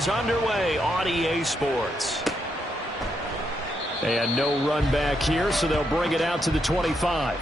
is underway on EA Sports. And no run back here, so they'll bring it out to the 25.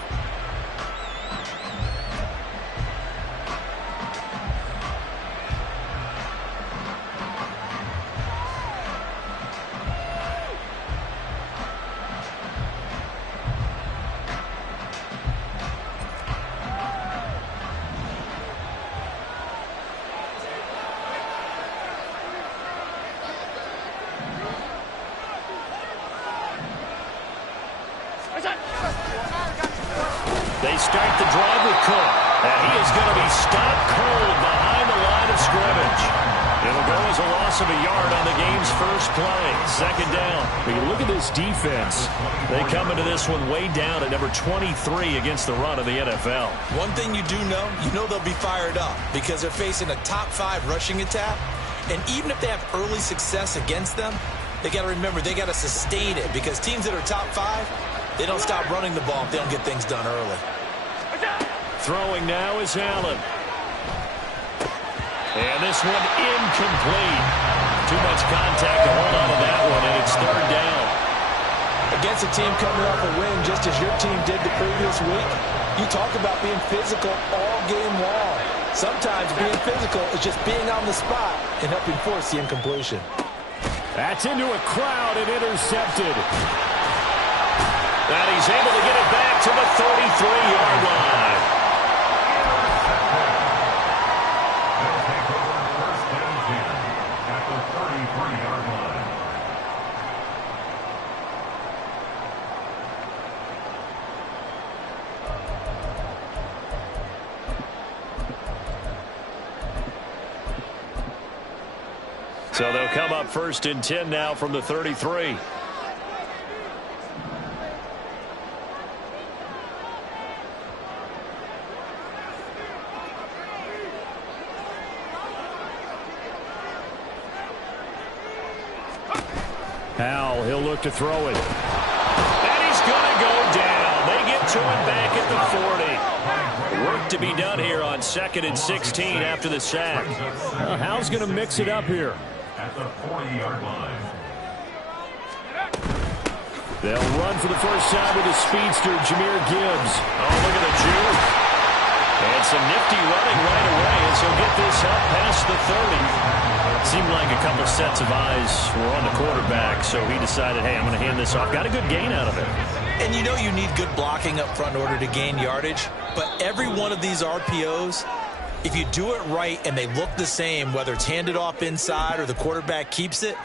They start the drive with Cook, and he is going to be stopped cold behind the line of scrimmage. It'll go as a loss of a yard on the game's first play. Second down. When you look at this defense, They come into this one way down at number 23 against the run of the NFL. One thing you do know, they'll be fired up because they're facing a top 5 rushing attack. And even if they have early success against them, they got to remember they got to sustain it because teams that are top 5, they don't stop running the ball if they don't get things done early. Throwing now is Allen. And this one incomplete. Too much contact to hold on to that one, and it's third down. Against a team coming off a win just as your team did the previous week, you talk about being physical all game long. Sometimes being physical is just being on the spot and helping force the incompletion. that's into a crowd and intercepted. And he's able to get it back to the 33-yard line. So they'll come up 1st and 10 now from the 33. Howell, he'll look to throw it. And he's going to go down. They get to him back at the 40. Work to be done here on 2nd and 16 after the sack. Well, Howell's going to mix it up here. At the 40-yard line. They'll run for the first time with the speedster, Jahmyr Gibbs. Oh, look at the juke. And some nifty running right away as he'll get this up past the 30. Seemed like a couple sets of eyes were on the quarterback, so he decided, hey, I'm going to hand this off. Got a good gain out of it. And you know you need good blocking up front in order to gain yardage, but every one of these RPOs, if you do it right and they look the same, whether it's handed off inside or the quarterback keeps it,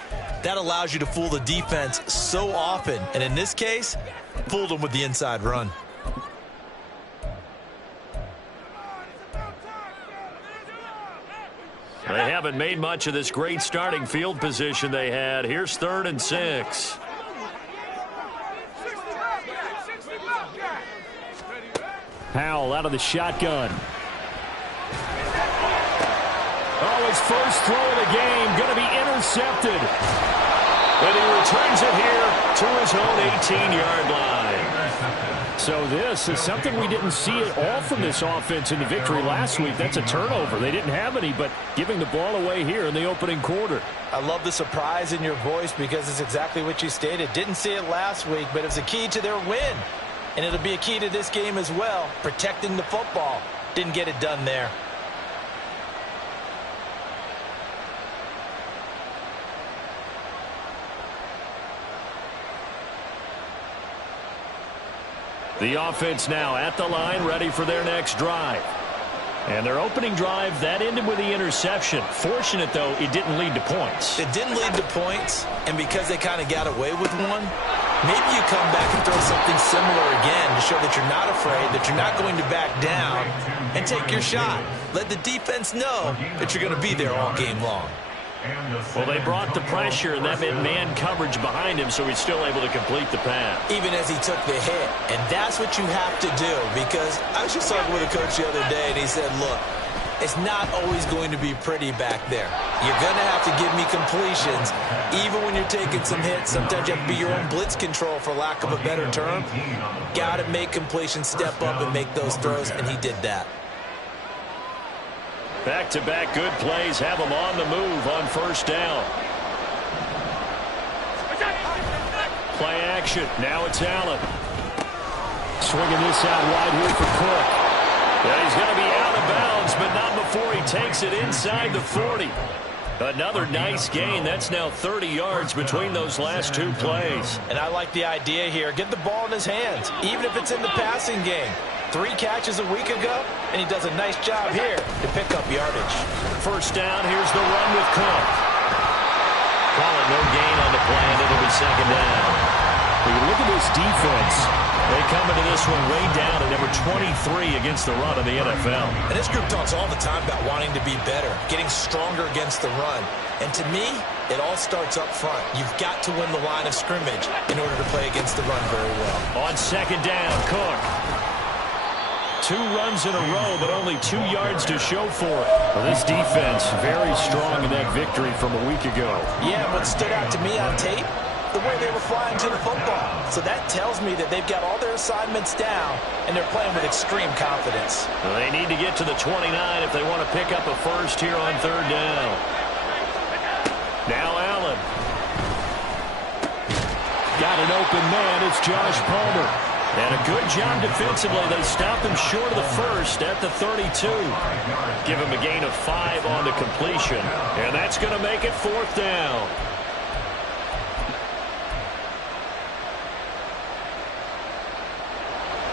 that allows you to fool the defense so often. And in this case, fooled them with the inside run. They haven't made much of this great starting field position they had. Here's 3rd and 6. Howell out of the shotgun. Oh, his first throw of the game going to be intercepted. And he returns it here to his own 18-yard line. So this is something we didn't see at all from this offense in the victory last week. That's a turnover. They didn't have any, but giving the ball away here in the opening quarter. I love the surprise in your voice because it's exactly what you stated. Didn't see it last week, but it's a key to their win. And it'll be a key to this game as well, protecting the football. Didn't get it done there. The offense now at the line, ready for their next drive. And their opening drive, that ended with the interception. Fortunate, though, it didn't lead to points. It didn't lead to points, and because they kind of got away with one, maybe you come back and throw something similar again to show that you're not afraid, that you're not going to back down, and take your shot. Let the defense know that you're going to be there all game long. Well, they brought the pressure, and that meant man coverage behind him, so he's still able to complete the pass. Even as he took the hit. And that's what you have to do, because I was just talking with a coach the other day, and he said, look, it's not always going to be pretty back there. You're going to have to give me completions, even when you're taking some hits. Sometimes you have to be your own blitz control, for lack of a better term. Got to make completions, step up and make those throws, and he did that. Back-to-back good plays have them on the move on first down. Play action. Now it's Allen. Swinging this out wide here for Cook. Yeah, he's going to be out of bounds, but not before he takes it inside the 40. Another nice gain. That's now 30 yards between those last two plays. And I like the idea here. Get the ball in his hands, even if it's in the passing game. 3 catches a week ago, and he does a nice job here to pick up yardage. First down, here's the run with Cook. Call it no gain on the play, and it'll be second down. When you look at this defense, they come into this one way down at number 23 against the run of the NFL. And this group talks all the time about wanting to be better, getting stronger against the run. And to me, it all starts up front. You've got to win the line of scrimmage in order to play against the run very well. On second down, Cook. 2 runs in a row, but only 2 yards to show for it. Well, this defense very strong in that victory from a week ago. Yeah, what stood out to me on tape, the way they were flying to the football. So that tells me that they've got all their assignments down, and they're playing with extreme confidence. Well, they need to get to the 29 if they want to pick up a first here on third down. Now Allen. Got an open man. It's Josh Palmer. And a good job defensively. They stopped him short of the first at the 32. Give him a gain of 5 on the completion. And that's going to make it fourth down.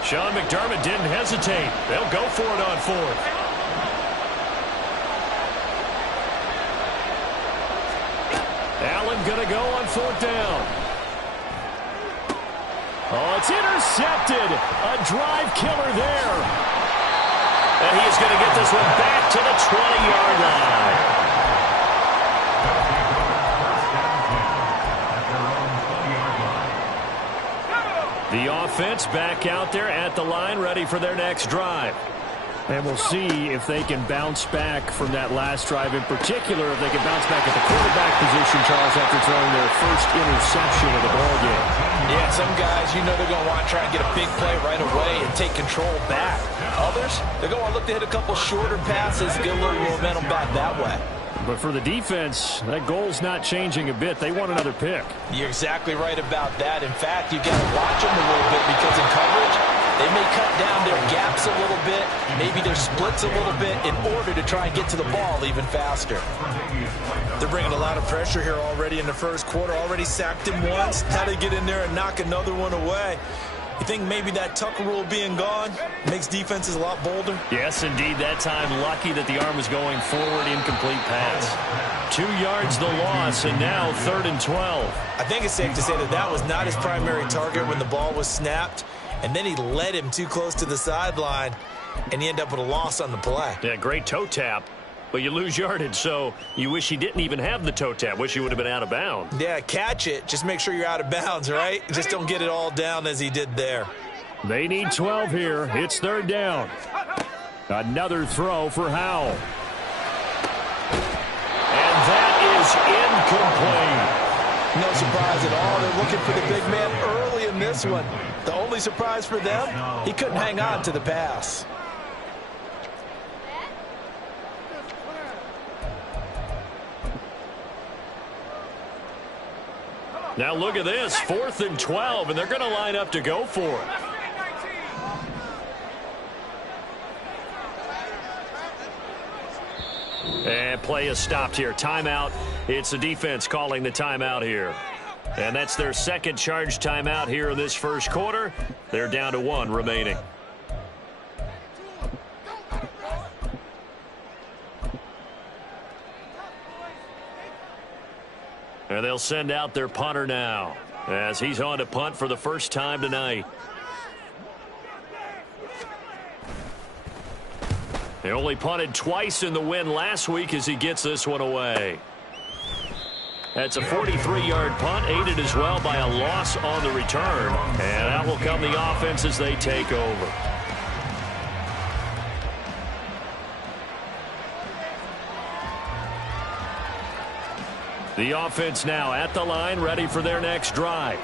Sean McDermott didn't hesitate. They'll go for it on fourth. Allen going to go on fourth down. Oh, it's intercepted. A drive killer there. And he is going to get this one back to the 20-yard line. The offense back out there at the line, ready for their next drive. And we'll see if they can bounce back from that last drive, in particular, if they can bounce back at the quarterback position, Charles, after throwing their first interception of the ballgame. Yeah, some guys, you know they're going to want to try and get a big play right away and take control back. Others, they're going to look to hit a couple shorter passes, get a little momentum back that way. But for the defense, that goal's not changing a bit. They want another pick. You're exactly right about that. In fact, you got to watch them a little bit because in coverage, they may cut down their gaps a little bit, maybe their splits a little bit in order to try and get to the ball even faster. They're bringing a lot of pressure here already in the first quarter. Already sacked him once. Now they get in there and knock another one away. You think maybe that Tucker rule being gone makes defenses a lot bolder? Yes, indeed. That time, lucky that the arm was going forward, incomplete pass. 2 yards the loss, and now 3rd and 12. I think it's safe to say that that was not his primary target when the ball was snapped, and then he led him too close to the sideline, and he ended up with a loss on the play. Yeah, great toe tap. But you lose yardage, so you wish he didn't even have the toe tap. Wish he would have been out of bounds. Yeah, catch it. Just make sure you're out of bounds, right? Just don't get it all down as he did there. They need 12 here. It's 3rd down. Another throw for Howell. And that is incomplete. No surprise at all. They're looking for the big man early in this one. The only surprise for them, he couldn't hang on to the pass. Now look at this, 4th and 12, and they're going to line up to go for it. And play is stopped here. Timeout. It's the defense calling the timeout here. And that's their second charge timeout here in this first quarter. They're down to 1 remaining. And they'll send out their punter now as he's on to punt for the first time tonight. They only punted twice in the win last week as he gets this one away. That's a 43-yard punt, aided as well by a loss on the return. And out will come the offense as they take over. The offense now at the line, ready for their next drive.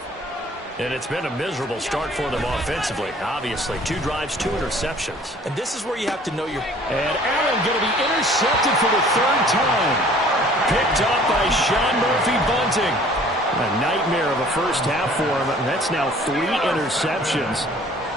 And it's been a miserable start for them offensively, obviously. 2 drives, 2 interceptions. And this is where you have to know your... And Allen going to be intercepted for the 3rd time. Picked up by Sean Murphy-Bunting. A nightmare of a first half for him. That's now 3 interceptions.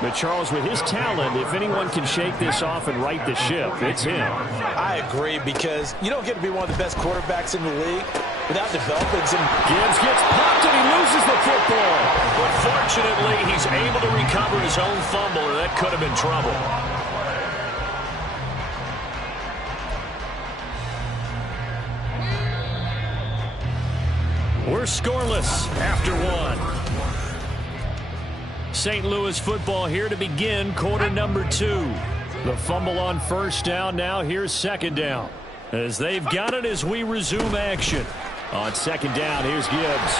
But, Charles, with his talent, if anyone can shake this off and right the ship, it's him. I agree, because you don't get to be one of the best quarterbacks in the league without developing some... Gibbs gets popped and he loses the football. But fortunately, he's able to recover his own fumble, or that could have been trouble. We're scoreless after 1. St. Louis football here to begin quarter number 2. The fumble on first down. Now here's second down, as they've got it as we resume action. On second down, here's Gibbs.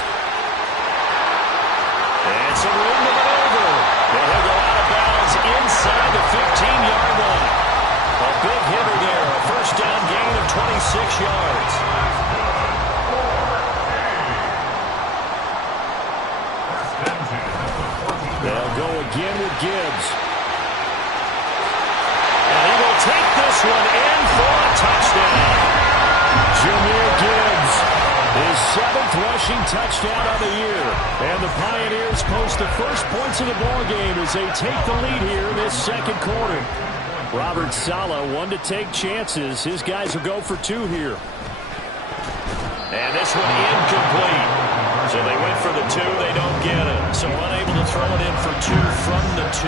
And some room to maneuver. And he'll go out of bounds inside the 15-yard line. A big hitter there. A first down gain of 26 yards. They'll go again with Gibbs. And he will take this one in for a touchdown. Jahmyr Gibbs, his 7th rushing touchdown of the year. And the Pioneers post the first points of the ballgame as they take the lead here in this second quarter. Robert Saleh, one to take chances. His guys will go for 2 here. And this one incomplete. So they went for the 2, they don't get it. So unable to throw it in for 2 from the 2.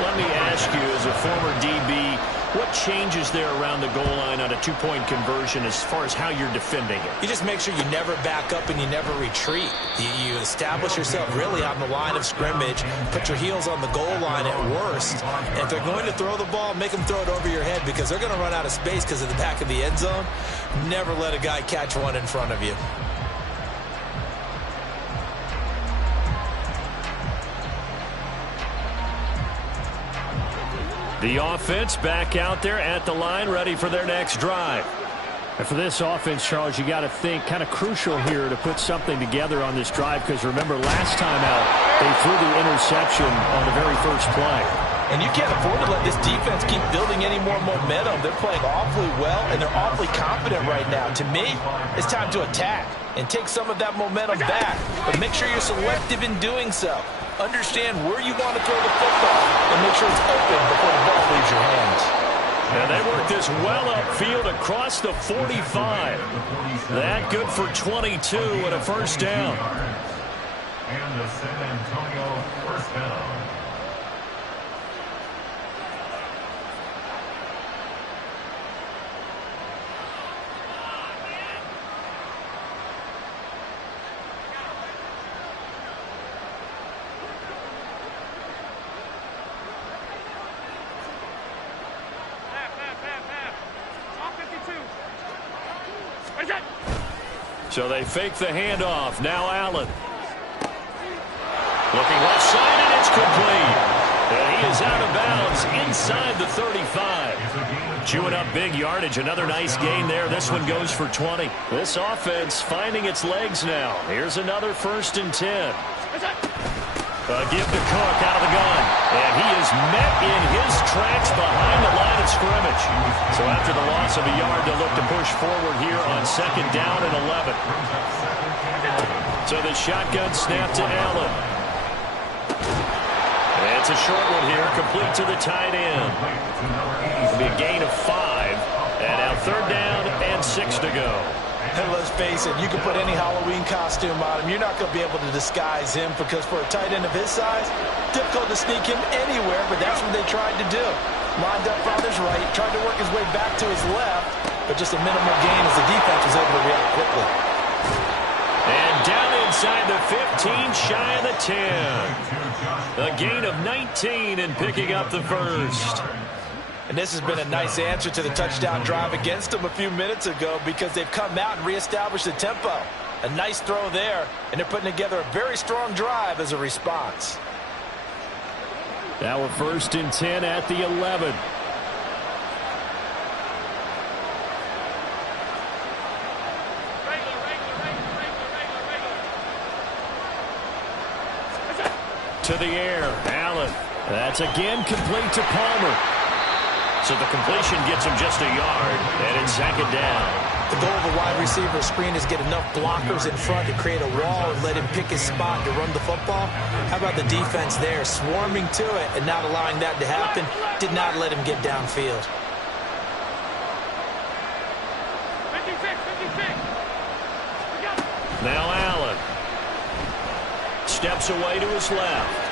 Let me ask you, as a former DB, what changes there around the goal line on a 2-point conversion as far as how you're defending it? You just make sure you never back up and you never retreat. You establish yourself really on the line of scrimmage, put your heels on the goal line at worst. And if they're going to throw the ball, make them throw it over your head, because they're going to run out of space because of the back of the end zone. Never let a guy catch one in front of you. The offense back out there at the line, ready for their next drive. And for this offense, Charles, you got to think kind of crucial here to put something together on this drive, because remember, last time out, they threw the interception on the very first play. And you can't afford to let this defense keep building any more momentum. They're playing awfully well, and they're awfully confident right now. To me, it's time to attack and take some of that momentum back. But make sure you're selective in doing so. Understand where you want to throw the football and make sure it's open before the ball leaves your hands. And they work this well upfield across the 45. That good for 22 and a first down. And the San Antonio first down. So they fake the handoff. Now Allen. Looking left side, and it's complete. And he is out of bounds inside the 35. Chewing up big yardage. Another nice gain there. This one goes for 20. This offense finding its legs now. Here's another 1st and 10. Give to Cook out of the gun. And he is met in his tracks behind the line of scrimmage. So after the loss of a yard, they'll look to push forward here on second down and 11. So the shotgun snap to Allen. And it's a short one here, complete to the tight end. It'll be a gain of 5. And now 3rd down and 6 to go. And let's face it, you can put any Halloween costume on him. You're not going to be able to disguise him, because for a tight end of his size, difficult to sneak him anywhere, but that's what they tried to do. Lined up on his right, tried to work his way back to his left, but just a minimal gain as the defense was able to react quickly. And down inside the 15, shy of the 10. A gain of 19 and picking up the first. And this has been a nice answer to the touchdown drive against them a few minutes ago, because they've come out and reestablished the tempo. A nice throw there, and they're putting together a very strong drive as a response. Now a 1st and 10 at the 11. to the air. Allen. That's again complete to Palmer. So the completion gets him just a yard, and it's second down. The goal of a wide receiver screen is get enough blockers in front to create a wall and let him pick his spot to run the football. How about the defense there, swarming to it and not allowing that to happen? Did not let him get downfield. 56. Now Allen. Steps away to his left.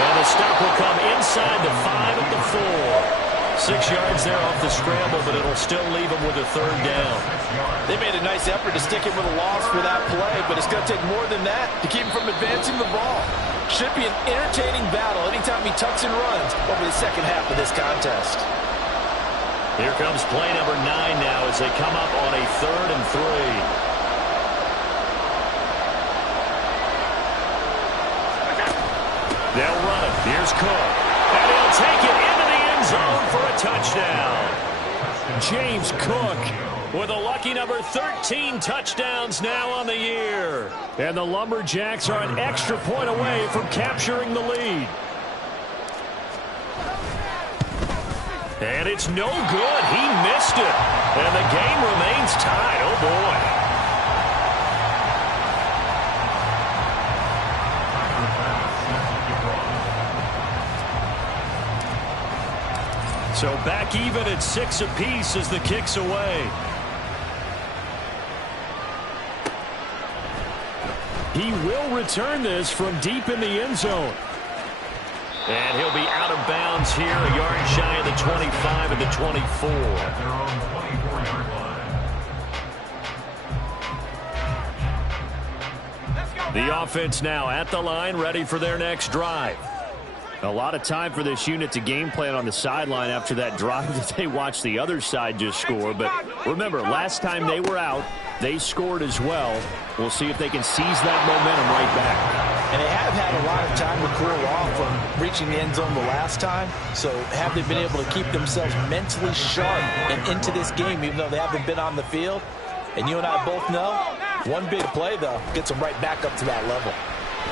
And the stop will come inside the 5 at the 4. 6 yards there off the scramble, but it'll still leave him with a third down. They made a nice effort to stick him with a loss for that play, but it's going to take more than that to keep him from advancing the ball. Should be an entertaining battle anytime he tucks and runs over the second half of this contest. Here comes play number 9 now as they come up on a 3rd and 3. They'll run it. Here's Cook. And he'll take it into the end zone for a touchdown. James Cook with a lucky number 13 touchdowns now on the year. And the Lumberjacks are an extra point away from capturing the lead. And it's no good. He missed it. And the game remains tied. Oh, boy. So back even at 6 apiece as the kick's away. He will return this from deep in the end zone. And he'll be out of bounds here, a yard shy of the 25 and the 24. At their own 24-yard line. The offense now at the line, ready for their next drive. A lot of time for this unit to game plan on the sideline after that drive that they watched the other side just score. But remember, last time they were out, they scored as well. We'll see if they can seize that momentum right back. And they have had a lot of time to cool off from reaching the end zone the last time. So have they been able to keep themselves mentally sharp and into this game, even though they haven't been on the field? And you and I both know, one big play, though, gets them right back up to that level.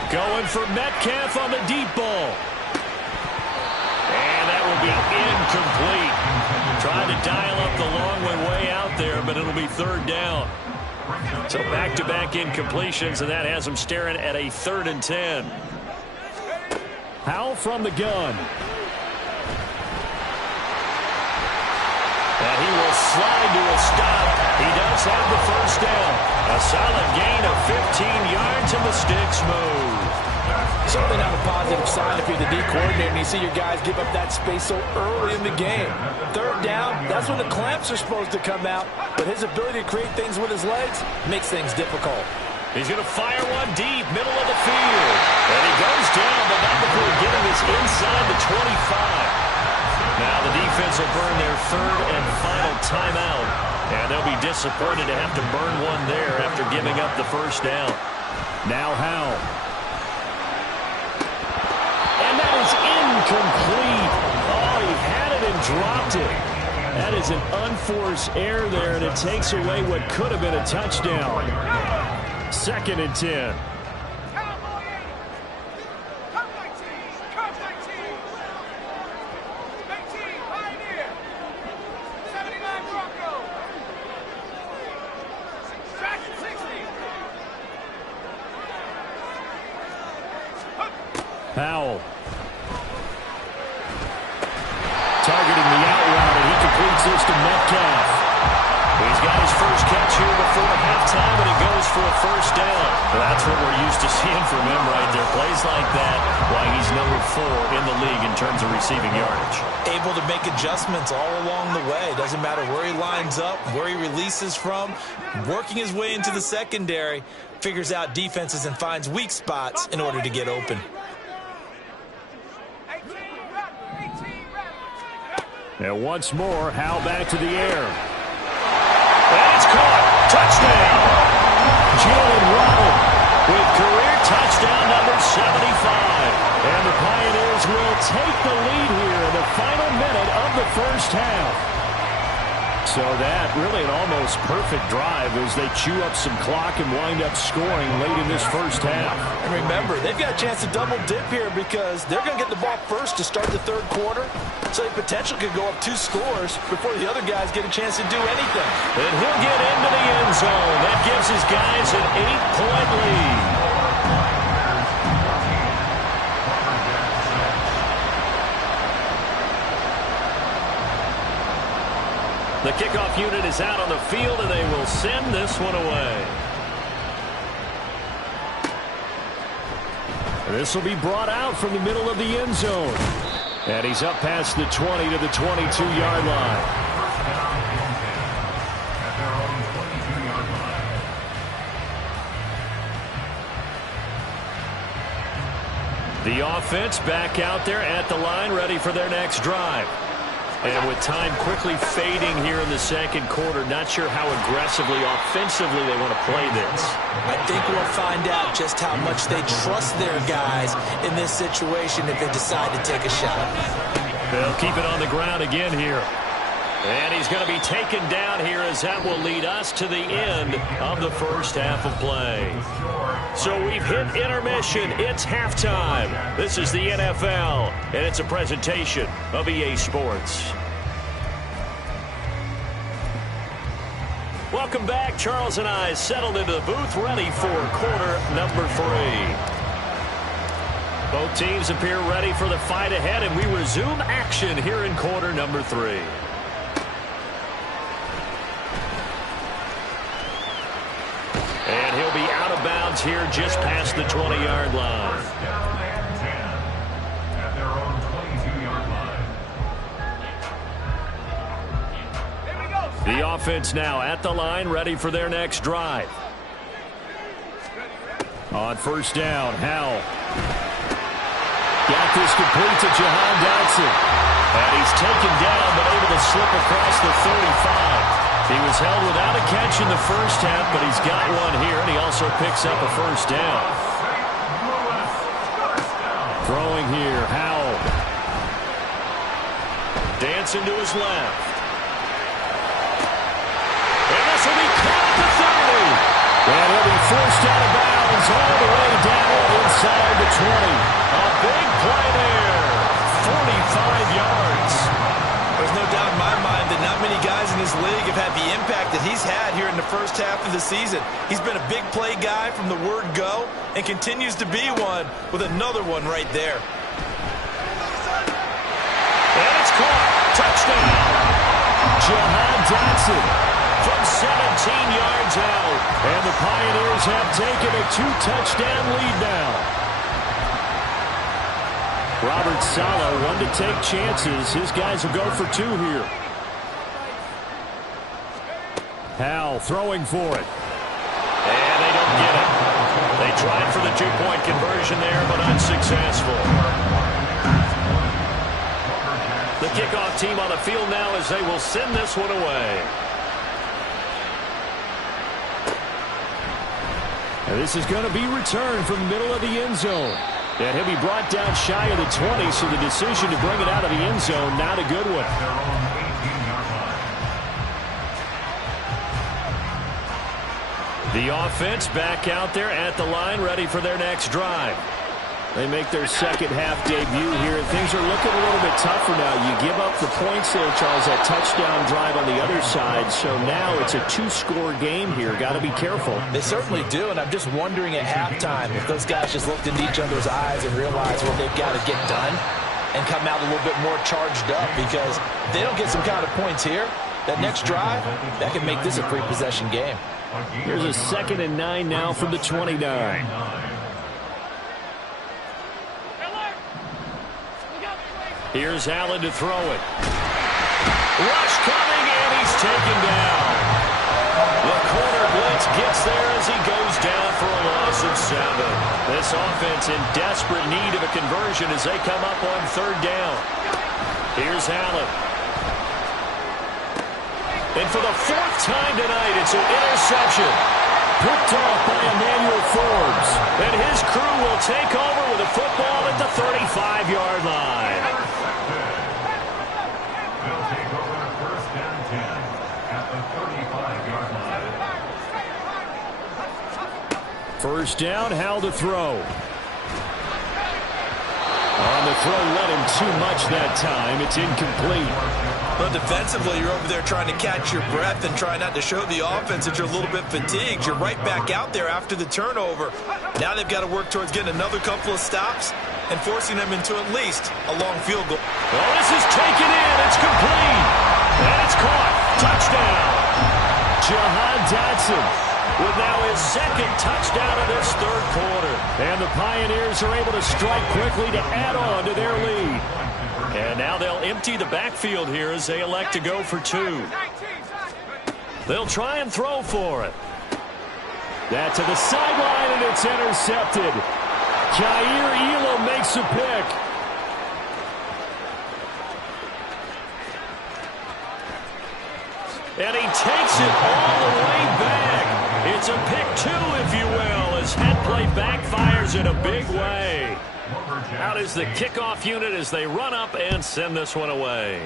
Going for Metcalf on the deep ball. And that will be incomplete. Trying to dial up the long way out there, but it'll be third down. So back-to-back incompletions, and that has them staring at a 3rd and 10. Howell from the gun. And he will slide to a stop. He does have the first down. A solid gain of 15 yards, and the sticks move. Certainly not a positive sign if you're the D coordinator and you see your guys give up that space so early in the game. Third down, that's when the clamps are supposed to come out, but his ability to create things with his legs makes things difficult. He's going to fire one deep, middle of the field. And he goes down, but not before getting this inside the 25. Now the defense will burn their 3rd and final timeout. And they'll be disappointed to have to burn one there after giving up the first down. Now Howell. And that is incomplete. Oh, he had it and dropped it. That is an unforced error there, and it takes away what could have been a touchdown. 2nd and 10. Howell. Targeting the out route, and he completes this to Metcalf. He's got his first catch here before halftime, and it goes for a first down. Well, that's what we're used to seeing from him right there. Plays like that, why he's number 4 in the league in terms of receiving yardage. Able to make adjustments all along the way. Doesn't matter where he lines up, where he releases from. Working his way into the secondary, figures out defenses and finds weak spots in order to get open. And once more, Howell back to the air. And it's caught. Touchdown. Jalen Waddle with career touchdown number 75. And the Pioneers will take the lead here in the final minute of the first half. So So that really an almost perfect drive as they chew up some clock and wind up scoring late in this first half. And remember, they've got a chance to double dip here because they're going to get the ball first to start the third quarter. So the potential could go up 2 scores before the other guys get a chance to do anything. And he'll get into the end zone. That gives his guys an 8-point lead. The kickoff unit is out on the field, and they will send this one away. This will be brought out from the middle of the end zone. And he's up past the 20 to the 22-yard line. The offense back out there at the line, ready for their next drive. And with time quickly fading here in the second quarter, not sure how aggressively, offensively they want to play this. I think we'll find out just how much they trust their guys in this situation if they decide to take a shot. They'll keep it on the ground again here. And he's going to be taken down here as that will lead us to the end of the first half of play. So we've hit intermission. It's halftime. This is the NFL, and it's a presentation of EA Sports. Welcome back. Charles and I settled into the booth, ready for quarter number 3. Both teams appear ready for the fight ahead, and we resume action here in quarter number 3. And he'll be out of bounds here just past the 20-yard line. First down and 10 at their own 22-yard line. The offense now at the line, ready for their next drive. On first down, Howell. Got this complete to Jahan Dotson. And he's taken down, but able to slip across the 35. He was held without a catch in the first half, but he's got one here, and he also picks up a first down. Throwing here, Howell. Dancing to his left. And this will be caught at the 30. And he'll be forced out of bounds all the way down inside the 20. A big play there. 45 yards. There's no doubt in my mind that not many guys in this league have had the impact that he's had here in the first half of the season. He's been a big play guy from the word go and continues to be one with another one right there. And it's caught. Touchdown. Jahan Dotson from 17 yards out. And the Pioneers have taken a 2-touchdown lead now. Robert Saleh, one to take chances. His guys will go for 2 here. Howell throwing for it. And they don't get it. They tried for the 2-point conversion there, but unsuccessful. The kickoff team on the field now as they will send this one away. And this is going to be returned from the middle of the end zone. And he'll be brought down shy of the 20, so the decision to bring it out of the end zone, not a good one. Their own 18-yard line. The offense back out there at the line, ready for their next drive. They make their second half debut here, and things are looking a little bit tougher now. You give up the points there, Charles, that touchdown drive on the other side. So now it's a 2-score game here. Got to be careful. They certainly do, and I'm just wondering at halftime if those guys just looked into each other's eyes and realized what they've got to get done and come out a little bit more charged up, because if they don't get some kind of points here, that next drive, that can make this a 3-possession game. Here's a 2nd and 9 now from the 29. Here's Allen to throw it. Rush coming, and he's taken down. The corner blitz gets there as he goes down for a loss of 7. This offense in desperate need of a conversion as they come up on 3rd down. Here's Allen. And for the 4th time tonight, it's an interception. Picked off by Emmanuel Forbes. And his crew will take over with a football at the 35-yard line. They'll take over 1st and 10 at First down, Howell to throw. On the throw, let him too much that time. It's incomplete. But defensively, you're over there trying to catch your breath and try not to show the offense that you're a little bit fatigued. You're right back out there after the turnover. Now they've got to work towards getting another couple of stops and forcing them into at least a long field goal. Well, this is taken in. It's complete. And it's caught. Touchdown. Jahan Dotson with now his second touchdown of this third quarter. And the Pioneers are able to strike quickly to add on to their lead. And now they'll empty the backfield here as they elect to go for two. They'll try and throw for it. That to the sideline, and it's intercepted. Jair Elam makes a pick. And he takes it all the way back. It's a pick two, if you will, as head play backfires in a big way. Out is the kickoff unit as they run up and send this one away.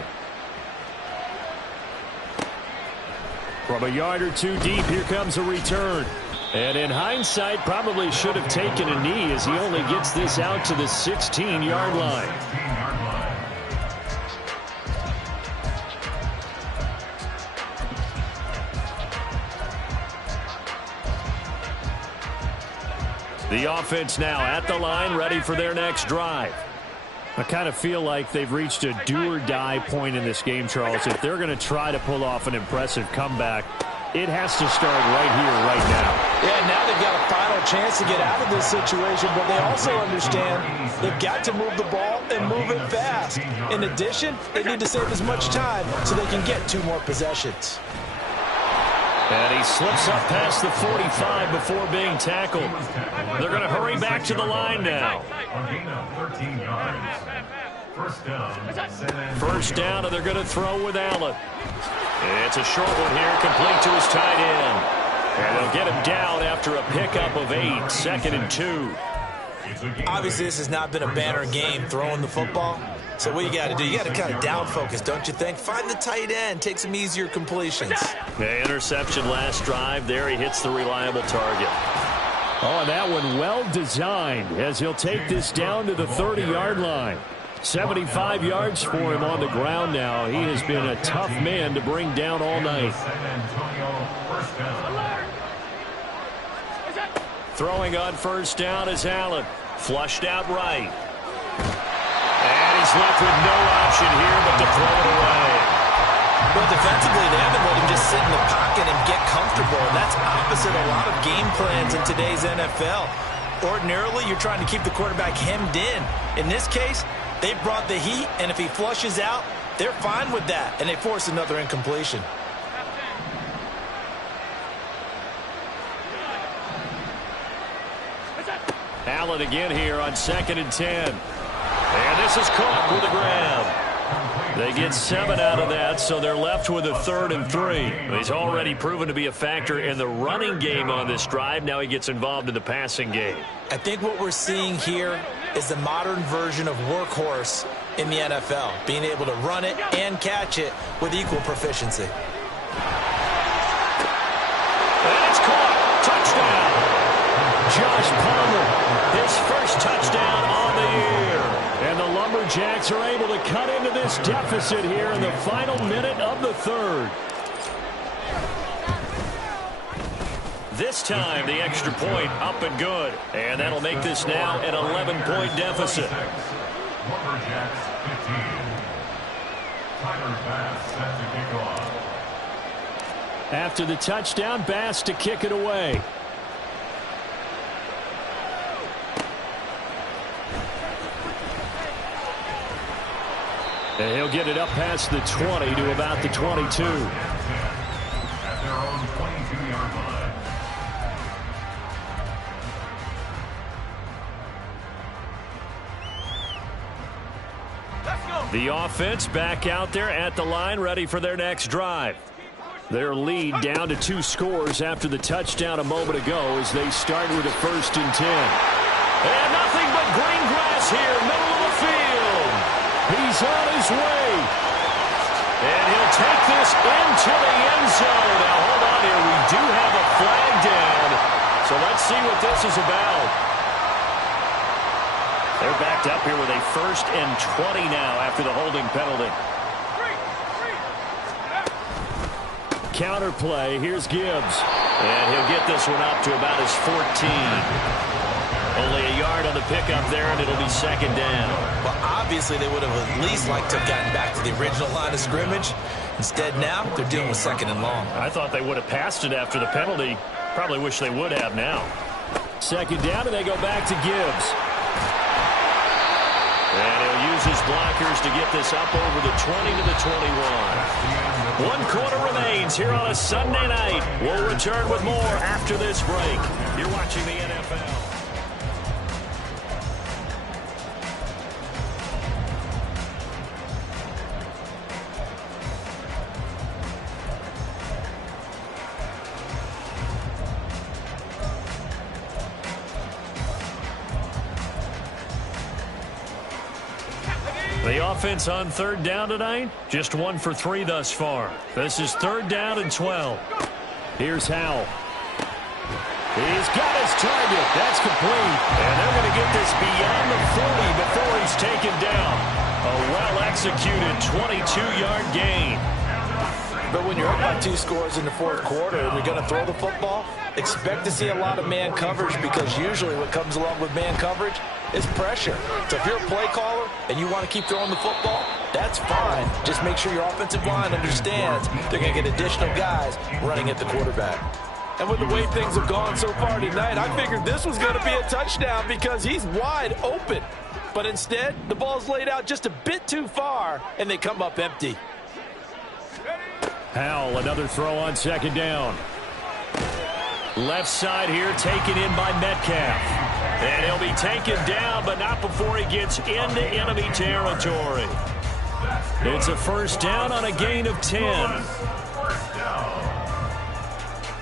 From a yard or two deep, here comes a return. And in hindsight, probably should have taken a knee as he only gets this out to the 16-yard line. The offense now at the line, ready for their next drive. I kind of feel like they've reached a do-or-die point in this game, Charles. If they're going to try to pull off an impressive comeback, it has to start right here, right now. Yeah, now they've got a final chance to get out of this situation, but they also understand they've got to move the ball and move it fast. In addition, they need to save as much time so they can get 2 more possessions. And he slips up past the 45 before being tackled. They're going to hurry back to the line now. First down, and they're going to throw with Allen. It's a short one here, complete to his tight end. And they'll get him down after a pickup of 8, 2nd and 2. Obviously, this has not been a banner game throwing the football. So what you got to do, you got to kind of down focus, don't you think? Find the tight end, take some easier completions. The interception last drive. There he hits the reliable target. Oh, and that one well designed as he'll take this down to the 30-yard line. 75 yards for him on the ground now. He has been a tough man to bring down all night. Throwing on first down is Allen. Flushed out right. And he's left with no option here but to throw it away. Well, defensively, they haven't let him just sit in the pocket and get comfortable. And that's opposite a lot of game plans in today's NFL. Ordinarily, you're trying to keep the quarterback hemmed in. In this case, they brought the heat, and if he flushes out, they're fine with that, and they force another incompletion. Allen again here on 2nd and 10. And this is caught with a grab. They get 7 out of that, so they're left with a 3rd and 3. He's already proven to be a factor in the running game on this drive. Now he gets involved in the passing game. I think what we're seeing here is the modern version of workhorse in the NFL, being able to run it and catch it with equal proficiency. And it's caught. Touchdown. Josh Palmer, his first touchdown on the year. And the Lumberjacks are able to cut into this deficit here in the final minute of the 3rd. This time, the extra point up and good. And that'll make this now an 11-point deficit. Lumberjacks 15. Tyler Bass set to kick off. After the touchdown, Bass to kick it away. And he'll get it up past the 20 to about the 22. At their own 22-yard line. The offense back out there at the line, ready for their next drive. Their lead down to 2 scores after the touchdown a moment ago as they start with a 1st and 10. And nothing but green grass here, middle of the field. He's on his way. And he'll take this into the end zone. Now, hold on here. We do have a flag down. So let's see what this is about. They're backed up here with a 1st and 20 now after the holding penalty. Counter play. Here's Gibbs. And he'll get this one up to about his 14. Only a yard on the pickup there, and it'll be 2nd down. Well, obviously they would have at least liked to have gotten back to the original line of scrimmage. Instead now, they're dealing with 2nd and long. I thought they would have passed it after the penalty. Probably wish they would have now. 2nd down, and they go back to Gibbs. And he'll use his blockers to get this up over the 20 to the 21. 1 quarter remains here on a Sunday night. We'll return with more after this break. You're watching the NFL. The offense on 3rd down tonight, just 1 for 3 thus far. This is 3rd down and 12. Here's Howell. He's got his target. That's complete. And they're going to get this beyond the 40 before he's taken down. A well-executed 22-yard gain. But when you're up by 2 scores in the 4th quarter and you're going to throw the football, expect to see a lot of man coverage, because usually what comes along with man coverage is pressure. So if you're a play caller and you want to keep throwing the football, that's fine. Just make sure your offensive line understands they're going to get additional guys running at the quarterback. And with the way things have gone so far tonight, I figured this was going to be a touchdown because he's wide open. But instead, the ball's laid out just a bit too far, and they come up empty. Howell, another throw on 2nd down. Left side here taken in by Metcalf. And he'll be taken down, but not before he gets into enemy territory. It's a 1st down on a gain of 10. First down.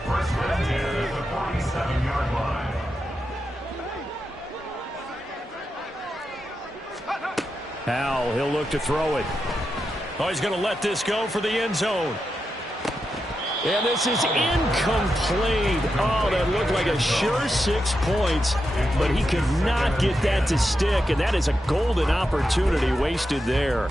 First and 10 at the 47-yard line. Howell, he'll look to throw it. Oh, he's going to let this go for the end zone. And this is incomplete. Oh, that looked like a sure 6 points, but he could not get that to stick, and that is a golden opportunity wasted there.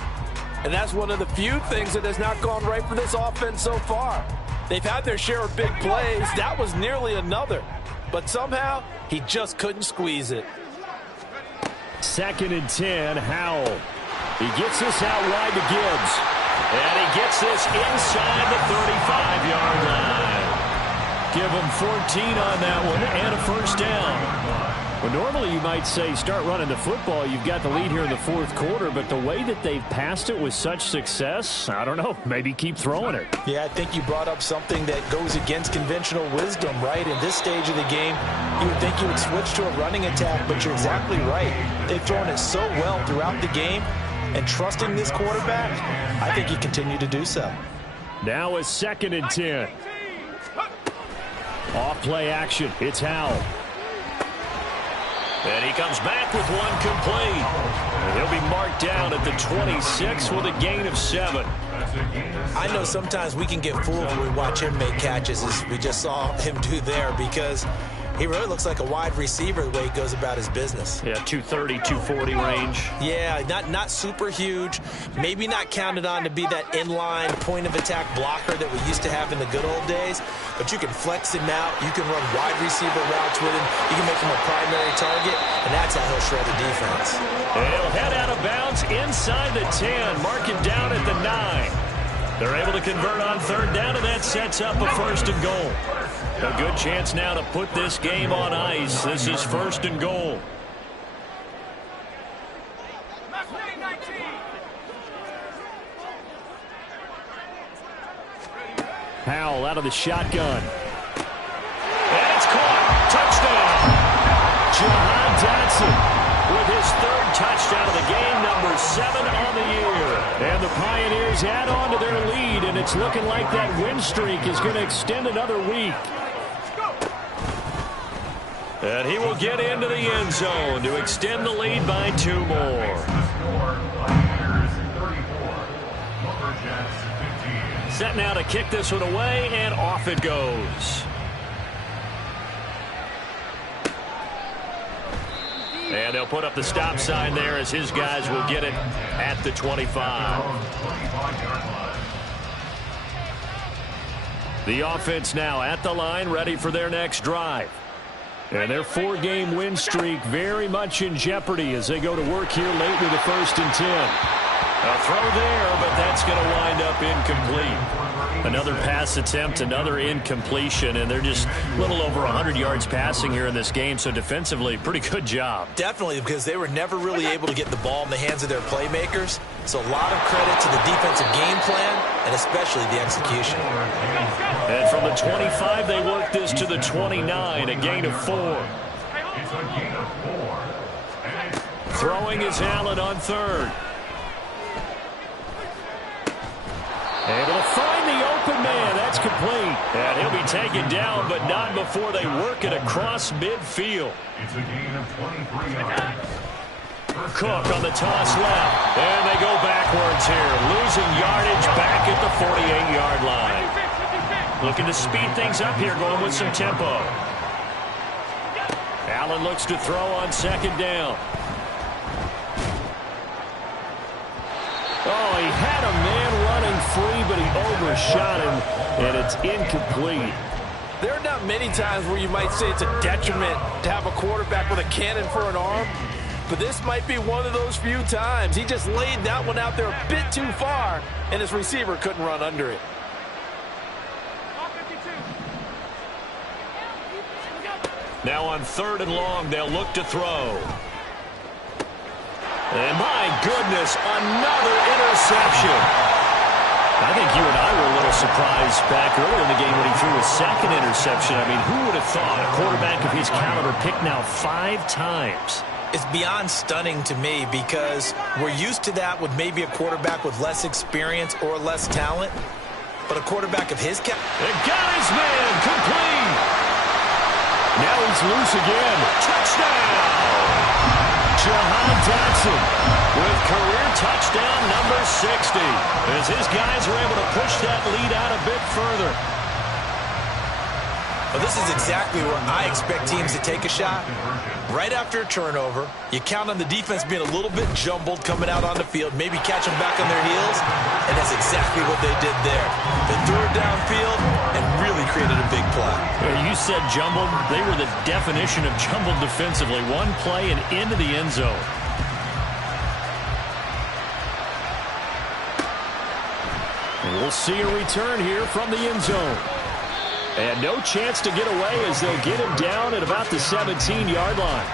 And that's one of the few things that has not gone right for this offense so far. They've had their share of big plays. That was nearly another. But somehow, he just couldn't squeeze it. 2nd and 10, Howell. He gets this out wide to Gibbs. And he gets this inside the 35-yard line. Give him 14 on that one and a 1st down. Well, normally you might say start running the football. You've got the lead here in the 4th quarter, but the way that they've passed it with such success, I don't know, maybe keep throwing it. Yeah, I think you brought up something that goes against conventional wisdom, right? In this stage of the game, you would think you would switch to a running attack, but you're exactly right. They've thrown it so well throughout the game, and trusting this quarterback, I think you continue to do so. Now a 2nd and 10. Off play action. It's Howell. And he comes back with one complete. And he'll be marked down at the 26 with a gain of 7. I know sometimes we can get fooled when we watch him make catches, as we just saw him do there, because he really looks like a wide receiver the way he goes about his business. Yeah, 230, 240 range. Yeah, not super huge. Maybe not counted on to be that inline point-of-attack blocker that we used to have in the good old days. But you can flex him out. You can run wide receiver routes with him. You can make him a primary target, and that's how he'll shred the defense. And he'll head out of bounds inside the 10, marking down at the 9. They're able to convert on 3rd down, and that sets up a 1st and goal. A good chance now to put this game on ice. This is 1st and goal. Howell out of the shotgun. And it's caught. Touchdown. Jahan Dotson with his 3rd touchdown of the game, number 7 on the year. And the Pioneers add on to their lead, and it's looking like that win streak is going to extend another week. And he will get into the end zone to extend the lead by 2 more. Set now to kick this one away, and off it goes. And they'll put up the stop sign there as his guys will get it at the 25. The offense now at the line, ready for their next drive. And their 4-game win streak very much in jeopardy as they go to work here late with the 1st and 10. A throw there, but that's going to wind up incomplete. Another pass attempt, another incompletion, and they're just a little over 100 yards passing here in this game, so defensively, pretty good job. Definitely, because they were never really able to get the ball in the hands of their playmakers, so a lot of credit to the defensive game plan and especially the execution. And from the 25, they work this to the 29, a gain of 4. Throwing is Allen on 3rd. Able to find the open man. That's complete. And he'll be taken down, but not before they work it across midfield. It's a gain of 23 yards. Cook on the toss left. And they go backwards here. Losing yardage back at the 48-yard line. Looking to speed things up here, going with some tempo. Allen looks to throw on 2nd down. Oh, he had a man running free, but he overshot him, and it's incomplete. There are not many times where you might say it's a detriment to have a quarterback with a cannon for an arm, but this might be one of those few times. He just laid that one out there a bit too far, and his receiver couldn't run under it. Now on 3rd and long, they'll look to throw. And my goodness, another interception. I think you and I were a little surprised back earlier in the game when he threw his 2nd interception. I mean, who would have thought a quarterback of his caliber picked now 5 times? It's beyond stunning to me because we're used to that with maybe a quarterback with less experience or less talent. But a quarterback of his caliber. It got his man complete. Now he's loose again. Touchdown. Jahan Dotson with career touchdown number 60 as his guys are able to push that lead out a bit further. Well, this is exactly where I expect teams to take a shot. Right after a turnover, you count on the defense being a little bit jumbled coming out on the field, maybe catch them back on their heels, and that's exactly what they did there. They threw it downfield and really created a big play. You said jumbled. They were the definition of jumbled defensively. One play and into the end zone. And we'll see a return here from the end zone. And no chance to get away as they'll get him down at about the 17-yard line.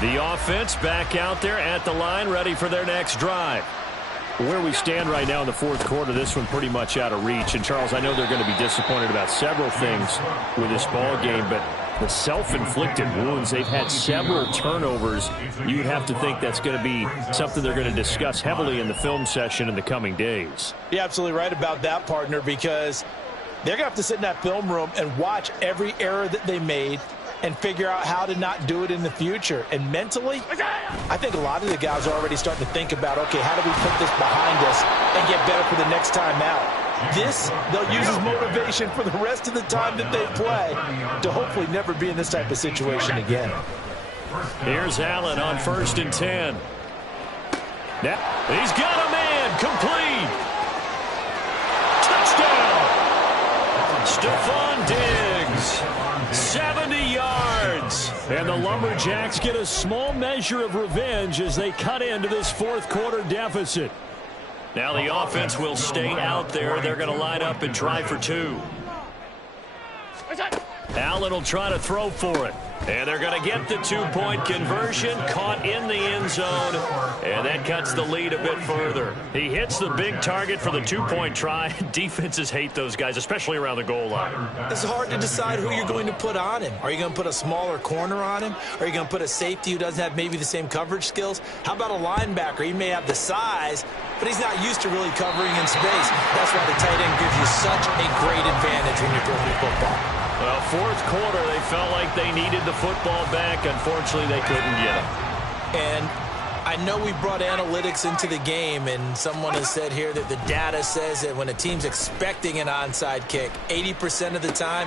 The offense back out there at the line, ready for their next drive. Where we stand right now in the 4th quarter, this one pretty much out of reach. And, Charles, I know they're going to be disappointed about several things with this ball game, but the self-inflicted wounds, they've had several turnovers. You'd have to think that's going to be something they're going to discuss heavily in the film session in the coming days. You're absolutely right about that, partner, because they're going to have to sit in that film room and watch every error that they made and figure out how to not do it in the future. And mentally, I think a lot of the guys are already starting to think about, okay, how do we put this behind us and get better for the next time out? This, they'll use as motivation for the rest of the time that they play to hopefully never be in this type of situation again. Here's Allen on 1st and 10. Now, he's got a man complete. Touchdown. Stephon Diggs, 70 yards. And the Lumberjacks get a small measure of revenge as they cut into this 4th quarter deficit. Now the offense will stay out there. They're going to line up and try for 2. Allen will try to throw for it. And they're going to get the 2-point conversion, caught in the end zone, and that cuts the lead a bit further. He hits the big target for the 2-point try. Defenses hate those guys, especially around the goal line. It's hard to decide who you're going to put on him. Are you going to put a smaller corner on him? Are you going to put a safety who doesn't have maybe the same coverage skills? How about a linebacker? He may have the size, but he's not used to really covering in space. That's why the tight end gives you such a great advantage when you're throwing the football. Well, 4th quarter, they felt like they needed the football back. Unfortunately, they couldn't get it. And I know we brought analytics into the game, and someone has said here that the data says that when a team's expecting an onside kick, 80% of the time,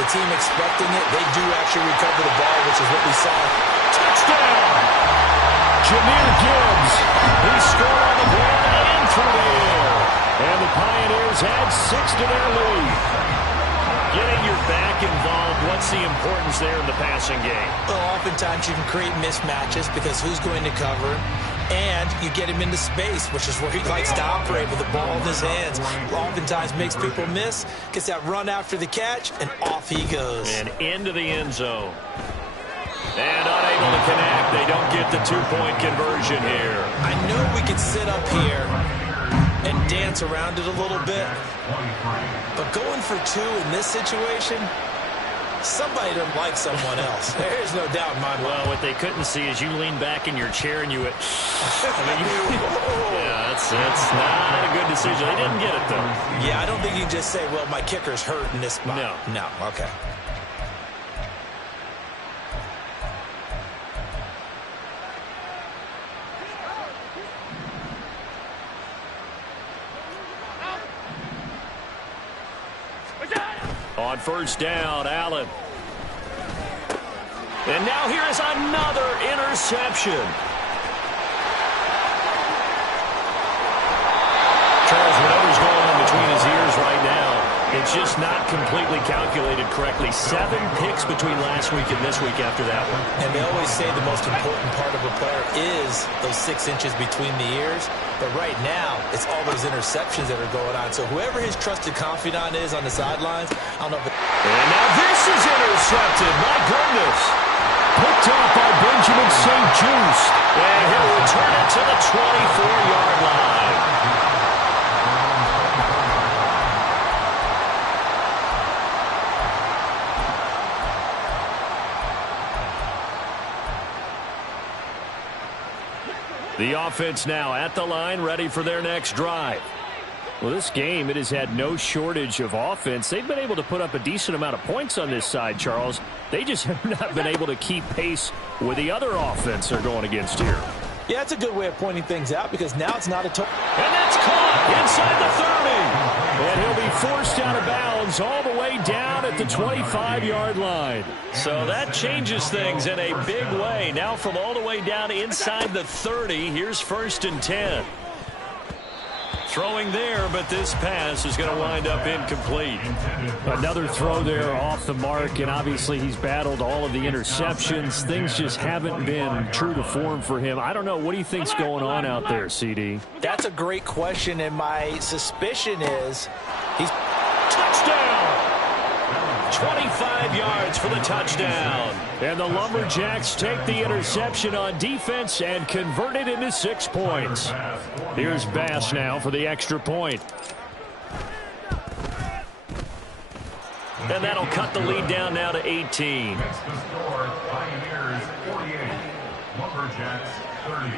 the team expecting it, they do actually recover the ball, which is what we saw. Touchdown! Jahmyr Gibbs. He scored on the ground and through the air. And the Pioneers add 6 to their lead. Getting your back involved, what's the importance there in the passing game? Well, oftentimes you can create mismatches because who's going to cover him, and you get him into space, which is where he likes to operate with the ball in his hands. Oftentimes makes people miss, gets that run after the catch, and off he goes. And into the end zone. And unable to connect. They don't get the 2-point conversion here. I know we could sit up here and dance around it a little bit, but going for 2 in this situation, somebody doesn't like someone else. There's no doubt in my mind. Well, what they couldn't see is you lean back in your chair and you went, yeah, that's not a good decision. They didn't get it, though. Yeah, I don't think you can just say, well, my kicker's hurt in this spot. No, okay. On first down, Allen. And now here is another interception. Charles, whatever's going on between his ears right now, it's just not completely calculated correctly. 7 picks between last week and this week after that one. And they always say the most important part of a player is those 6 inches between the ears. But right now, it's all those interceptions that are going on. So whoever his trusted confidant is on the sidelines, I don't know if And now this is intercepted. My goodness. Picked up by Benjamin St. Juste. And he'll return it to the 24-yard line. The offense now at the line, ready for their next drive. Well, this game, it has had no shortage of offense. They've been able to put up a decent amount of points on this side, Charles. They just have not been able to keep pace with the other offense they're going against here. Yeah, that's a good way of pointing things out because now it's not a total. And that's caught inside the 30. And he'll be forced out of bounds all the way down at the 25-yard line. So that changes things in a big way. Now from all the way down inside the 30, here's 1st and 10. Throwing there, but this pass is going to wind up incomplete. Another throw there off the mark, and obviously he's battled all of the interceptions. Things just haven't been true to form for him. I don't know. What do you think's going on out there, CD? That's a great question, and my suspicion is he's... Touchdown! 25 yards for the touchdown. And the Lumberjacks take the interception on defense and convert it into 6 points. Here's Bass now for the extra point. And that'll cut the lead down now to 18. Next to score, Pioneers 48, Lumberjacks 30.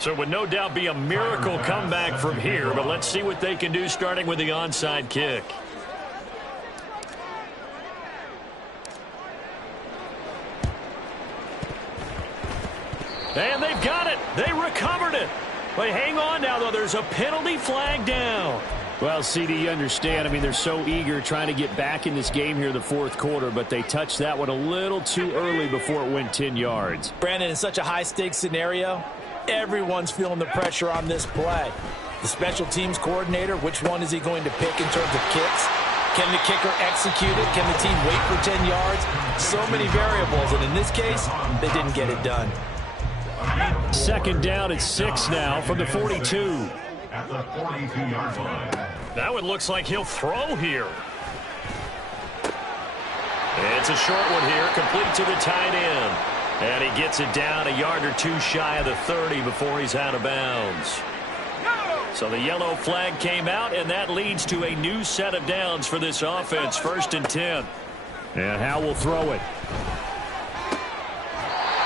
So it would no doubt be a miracle comeback from here, but let's see what they can do starting with the onside kick. And they've got it. They recovered it. But hang on now, though. There's a penalty flag down. Well, CD, you understand. I mean, they're so eager trying to get back in this game here in the 4th quarter, but they touched that one a little too early before it went 10 yards. Brandon, in such a high-stakes scenario, everyone's feeling the pressure on this play. The special teams coordinator, which one is he going to pick in terms of kicks? Can the kicker execute it? Can the team wait for 10 yards? So many variables, and in this case, they didn't get it done. 2nd down at 6 now from the 42. At the 42-yard line. That one looks like he'll throw here. It's a short one here, complete to the tight end. And he gets it down a yard or 2 shy of the 30 before he's out of bounds. So the yellow flag came out, and that leads to a new set of downs for this offense. 1st and 10. And Howe will throw it.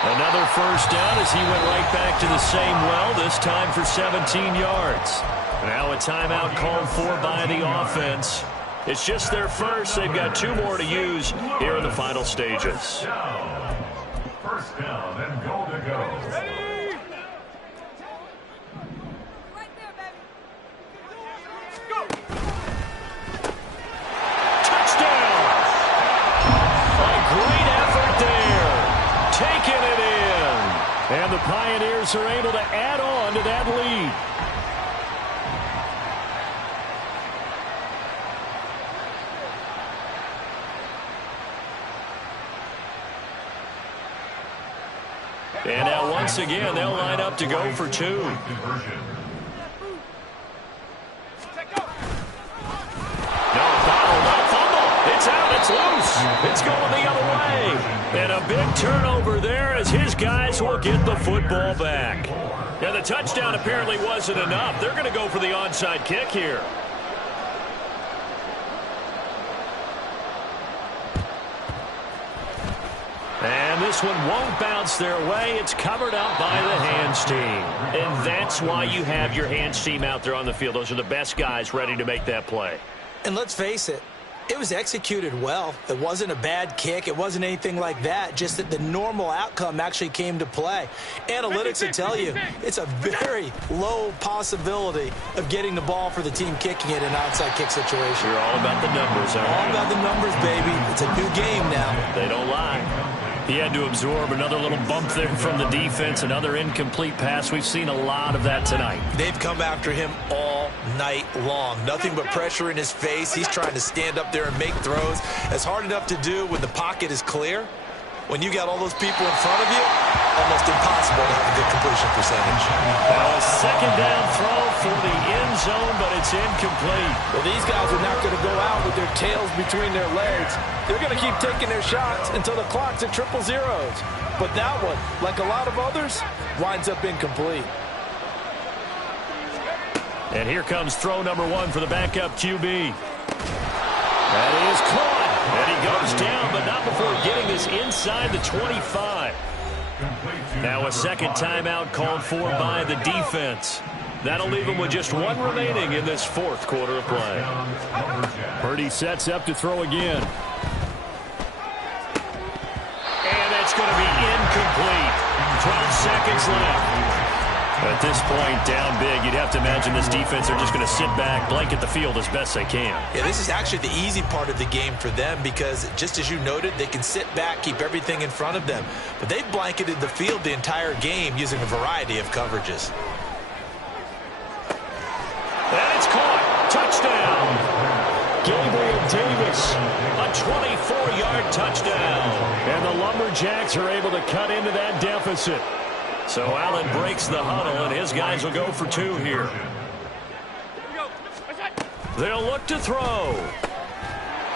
Another first down as he went right back to the same well, this time for 17 yards. Now a timeout called for by the offense. It's just their first. They've got 2 more to use here in the final stages. First down and goal to go. Pioneers are able to add on to that lead. And now once again, they'll line up to go for two. It's out, it's loose. It's going the other way. And a big turnover there as his guys will get the football back. Now, the touchdown apparently wasn't enough. They're going to go for the onside kick here. And this one won't bounce their way. It's covered up by the hands team. And that's why you have your hands team out there on the field. Those are the best guys ready to make that play. And let's face it, it was executed well. It wasn't a bad kick. It wasn't anything like that. Just that the normal outcome actually came to play. Analytics will tell you it's a very low possibility of getting the ball for the team kicking it in an outside kick situation. You're all about the numbers, aren't you? All about the numbers, baby. It's a new game now. They don't lie. He had to absorb another little bump there from the defense, another incomplete pass. We've seen a lot of that tonight. They've come after him all night long. Nothing but pressure in his face. He's trying to stand up there and make throws. It's hard enough to do when the pocket is clear. When you got all those people in front of you, almost impossible to have a good completion percentage. Now a second down throw for the end zone, but it's incomplete. Well, these guys are not going to go out with their tails between their legs. They're going to keep taking their shots until the clock's at triple zeros. But that one, like a lot of others, winds up incomplete. And here comes throw number one for the backup QB. That is caught. And he goes down, but not before getting this inside the 25. Now a second timeout called for by the defense. That'll leave him with just one remaining in this fourth quarter of play. Purdy sets up to throw again. And that's going to be incomplete. 12 seconds left. At this point, down big, you'd have to imagine this defense are just going to sit back, blanket the field as best they can. Yeah, this is actually the easy part of the game for them because, just as you noted, they can sit back, keep everything in front of them. But they've blanketed the field the entire game using a variety of coverages. And it's caught. Touchdown. Gabriel Davis, a 24-yard touchdown. And the Lumberjacks are able to cut into that deficit. So Allen breaks the huddle, and his guys will go for two here. They'll look to throw.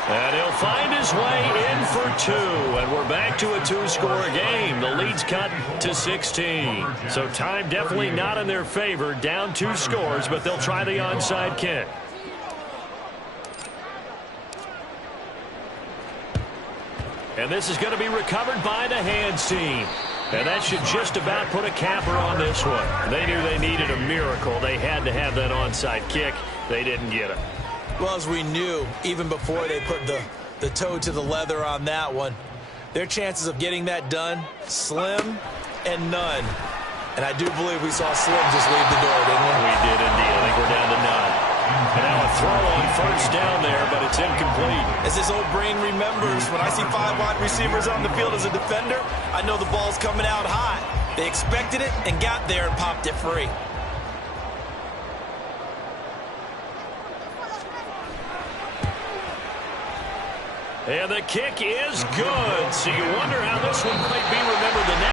And he'll find his way in for two. And we're back to a two-score game. The lead's cut to 16. So time definitely not in their favor. Down 2 scores, but they'll try the onside kick. And this is going to be recovered by the hands team. And that should just about put a capper on this one. They knew they needed a miracle. They had to have that onside kick. They didn't get it. Well, as we knew, even before they put the toe to the leather on that one, their chances of getting that done, slim and none. And I do believe we saw Slim just leave the door, didn't we? We did indeed. I think we're down to none. And now a throw on first down there, but it's incomplete. As this old brain remembers, when I see 5 wide receivers on the field as a defender, I know the ball's coming out hot. They expected it and got there and popped it free. And the kick is good. So you wonder how this one might be remembered the next.